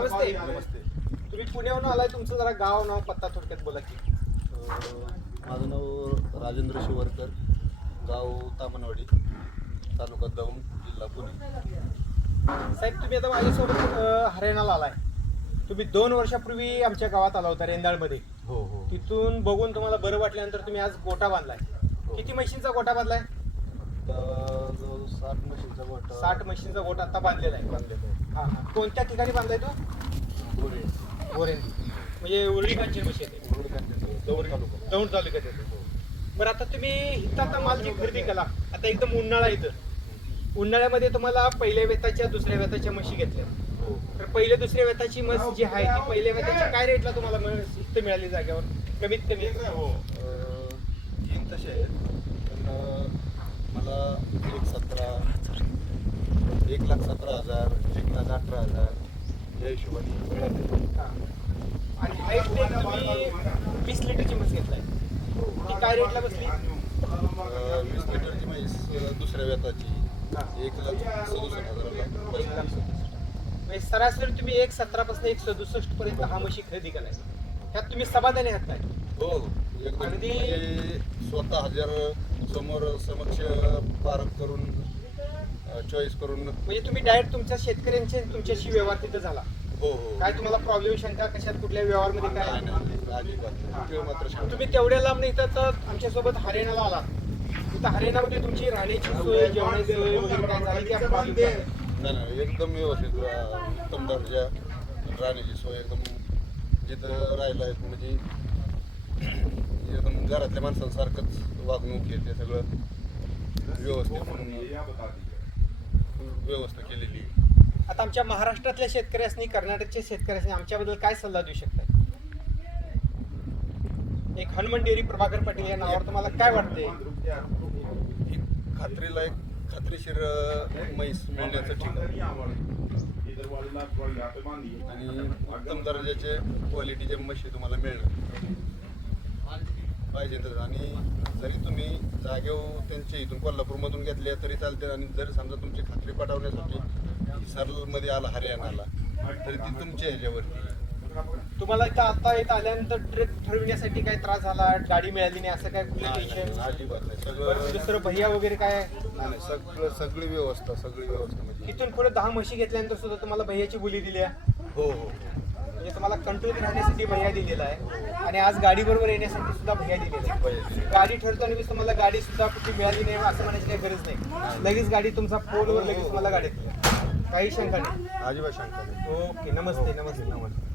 नमस्ते. नमस्ते. तुम्ही पुण्याहून आलाय, तुमचं जरा गाव नाव पत्ता थोडक्यात बोला की. माझं नाव राजेंद्र शिवरकर, गाव तामनवाडी, तालुका दौंड, जिल्हा पुणे. साहेब तुम्ही आता माझ्यासोबत हरियाणाला आलाय. तुम्ही 2 वर्षापूर्वी आमच्या गावात आला होता रेंदाळमध्ये. हो हो. तिथून बघून तुम्हाला बरं वाटल्यानंतर तुम्ही आज गोठा बांधलाय. किती म्हशींचा गोठा बांधलाय? जो 60 म्हशींचा गोठा 60 म्हशींचा गोठा आता बांधलेला आहे. बांधलेला आहे. हां हां. कोणत्या ठिकाणी बांधलाय तो? गोरे गोरेंदी. म्हणजे उरळीकांची म्हशी आहे. दौंड तालुका. दौंड तालुक्यात येतो. बरं आता तुम्ही इथं आता माल जी खरेदी केला, आता एकदम उन्हाळा इथं, उन्हाळ्यामध्ये तुम्हाला पहिल्या वेताच्या दुसऱ्या वेताच्या म्हशी घेतल्या. हो. तर पहिल्या दुसऱ्या वेताची म्हस जी आहे ती पहिल्या वेताच्या काय रेटला तुम्हाला इथं मिळाली जागेवर कमीत कमी? तीन तसे आहेत, पण मला 1,17,000, 1,18,000 या हिशोबाने मिळाले. हां. आणि हाईट तुम्ही 20 लिटरची म्हस घेतलाय, ती काय रेटला बसली? 20 लिटरची म्हैस दुसऱ्या वेताची 1,67,000ला बसली. म्हणजे सरासरी तुम्ही 1,17 पासून 1,67 पर्यंत हा म्हशी खरेदी केलाय. ह्यात तुम्ही समाधानी आहात काय? हो, एकदम अगदी म्हणजे स्वतः हजार समोर समक्ष पारख करून चॉईस करून. म्हणजे तुम्ही डायरेक्ट तुमच्या शेतकऱ्यांचे तुमच्याशी व्यवहार तिथं झाला. हो हो. काय तुम्हाला प्रॉब्लेम शंका कशात कुठल्या व्यवहारमध्ये काय? अजिबात नाही. किंवा मात्र शांत. तुम्ही तेवढ्या लांब नाही तर आमच्यासोबत हरियाणाला आलात. तिथं हरियाणामध्ये तुमची राहण्याची सोय, जेवणाची सोय वगैरे काय झाली की आपण बांधून द्या. नाही एकदम व्यवस्थित उत्तम दर्जा राहण्याची सोय, एकदम जिथं राहायला आहेत म्हणजे एकदम घरातल्या माणसांसारखंच वागणूक आहे, ते सगळं व्यवस्था केलेली आहे. आता आमच्या महाराष्ट्रातल्या शेतकऱ्यांनी, कर्नाटकच्या शेतकऱ्यांनी आमच्याबद्दल काय सल्ला देऊ शकतात? एक हनुमान डेअरी प्रभाकर पाटील या नावावर तुम्हाला काय वाटते? एक खात्रीशीर म्हैस मिळण्याचं ठिकाण आणि उत्तम दर्जाचे क्वालिटीचे म्हशी तुम्हाला मिळणार पाहिजे. आणि जरी तुम्ही जागेवर त्यांच्या इथून कोल्हापूरमधून घेतल्या तरी चालते, आणि जरी समजा तुमची खात्री पटवण्यासाठी सरलमध्ये आला हरियाणाला तरी ती तुमच्या ह्याच्यावरती. तुम्हाला इथं आता इथं आल्यानंतर ट्रेक ठरविण्यासाठी काय त्रास झाला, गाडी मिळाली नाही असं काय कुठलं टेन्शन? अजिबात नाही. बरं, सगळं दुसरं भैया वगैरे काय? सगळी व्यवस्था म्हणजे. इथून पुढे 10 म्हशी घेतल्यानंतर सुद्धा तुम्हाला भैयाची बोली दिली आहे. हो हो. म्हणजे तुम्हाला कंट्रोल राहण्यासाठी भैया दिलेला आहे, आणि आज गाडी बरोबर येण्यासाठी सुद्धा भैया दिलेला आहे. गाडी ठरताना मी तुम्हाला गाडी सुद्धा कुठे मिळाली नाही असं म्हणायची काही गरज नाही. लगेच गाडी तुमचा फोनवर लगेच तुम्हाला गाडी दिली, काही शंका नाही. अजिबात शंका नाही. ओके, नमस्ते नमस्ते नमस्ते.